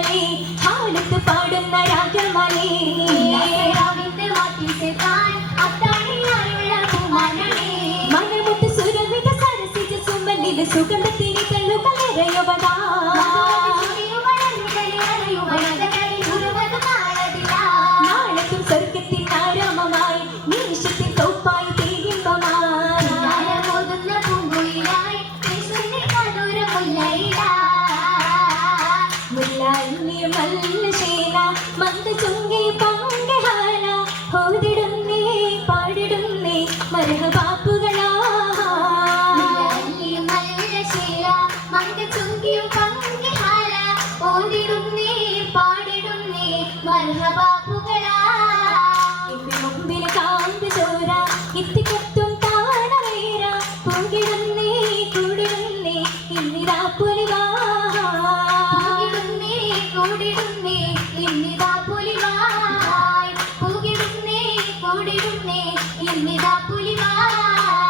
பாடலே ஆளுக்கு பாடும் நராஜல் மலே மாற்றி சேர்த்தான் அத்தானே அருள மனமே மனமுட்டு சுரவிட சரசிஜ சொர்க்கத்தின் ஆரம்பமாய் நீ മുല്ലായിനി മല്ല ശേല മന്ദ ചുങ്കി പങ്കഹാല ഓടിടുന്നേ പാടിടുന്നേ മരഹബാപ്പുകളാ പുലിവായ് പുകിടുന്നേ കൂടിടുന്നേ ഇന്നിതാ പുലിവായ്